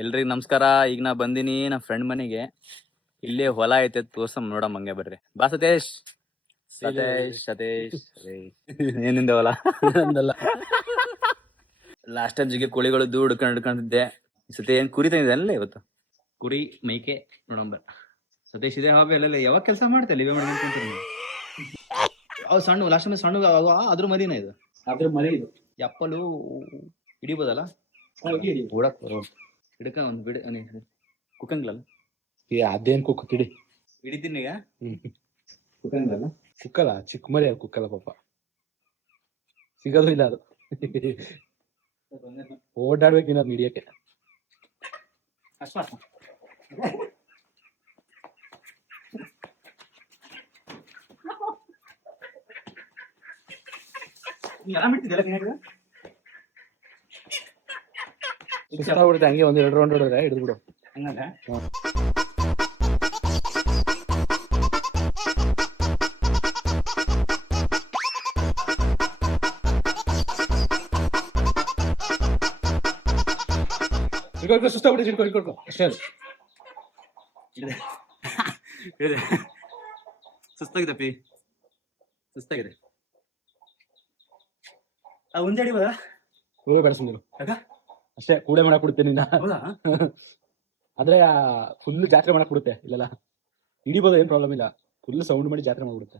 ಎಲ್ರಿಗೂ ನಮಸ್ಕಾರ. ಈಗ ನಾ ಬಂದಿನಿ ನಮ್ಮ ಫ್ರೆಂಡ್ ಮನೆಗೆ. ಇಲ್ಲೇ ಹೊಲ ಐತೆ ತೋರ್ಸಮ್ ನೋಡಮ್, ಹಂಗೆ ಬರ್ರಿ. ಬಾ ಸತೇಶ್. ಸತೇಶ್ ಏನಿಂದ ಹೊಲ ಲಾಸ್ಟ್ ಟೈಮ್ ಜಿಗೆ ಕೋಳಿಗಳು ಹಿಡ್ಕೊಂಡಿದ್ದೆ. ಈ ಸತಿ ಏನ್ ಕುರಿ ತಂದಿದೆ ಅಲ್ಲ ಇವತ್ತು, ಕುರಿ ಮೈಕೆ ನೋಡಂಬ. ಸತೇಶ್ ಇದೆ ಹಾಬಿ ಅಲ್ಲ, ಯಾವಾಗ ಕೆಲಸ ಮಾಡ್ತೇವೆ ಇವೇ ಮಾಡ್ಕೊಂತೀನಿ. ಅವ್ ಸಣ್ಣ ಲಾಸ್ಟ್ ಟೈಮ್ ಸಣ್ಣ ಅದ್ರ ಮರಿನ ಇದು, ಅದ್ರ ಮರಿ ಇದು ಯಪ್ಪಲು ಹಿಡಿಬೋದಲ್ಲ ಓಡಕ್ ಹಿಡ್ಕ ಒಂದು ಬಿಡ ಕುಕ್ಕಂಗ್ಲಲ್ಲ. ಅದೇನ್ ಕುಕ್ಕ ಕಿಡಿ ಹಿಡಿತೀನಿ ಈಗ. ಕುಕ್ಕಂಗ್ಲಲ್ಲ, ಕುಕ್ಕಲ್ಲ, ಚಿಕ್ಕ ಮರಿ ಅದು ಕುಕ್ಕಲ್ಲ ಪಾಪ, ಸಿಗೋದು ಇಲ್ಲ ಅದು. ಓಡಾಡ್ಬೇಕು ನೀನು ಅದು ಹಿಡಿಯಕ್ಕೆ. ಬಿಡುತ್ತೆ ಹಂಗೆ ಒಂದ್ 2 ರೌಂಡ್ ಹೊಡೆದ್ರೆ ಹಿಡಿದು ಬಿಡು. ಸುಸ್ತಾಗ್ಬಿಟ್ಟು ಹಿಡ್ಕೊ ಅಷ್ಟೇ. ಸುಸ್ತಾಗಿದೆ ಪಿ, ಸುಸ್ತಾಗಿದೆ. ಒಂದೇ ಹಿಡಿಬೋದಾ? ಕೂಡೆ ಬೇಡ ಸುಮ್ಮನೆ ಅಷ್ಟೇ, ಕೂಡೆ ಮಾಡಕ್ ಬಿಡುತ್ತೆ ನಿನ್ನ. ಆದ್ರೆ ಫುಲ್ ಜಾತ್ರೆ ಮಾಡಕ್ ಬಿಡುತ್ತೆ. ಇಲ್ಲೆಲ್ಲ ಹಿಡಿಬೋದು, ಏನ್ ಪ್ರಾಬ್ಲಮ್ ಇಲ್ಲ. ಫುಲ್ ಸೌಂಡ್ ಮಾಡಿ ಜಾತ್ರೆ ಮಾಡ್ಬಿಡುತ್ತೆ.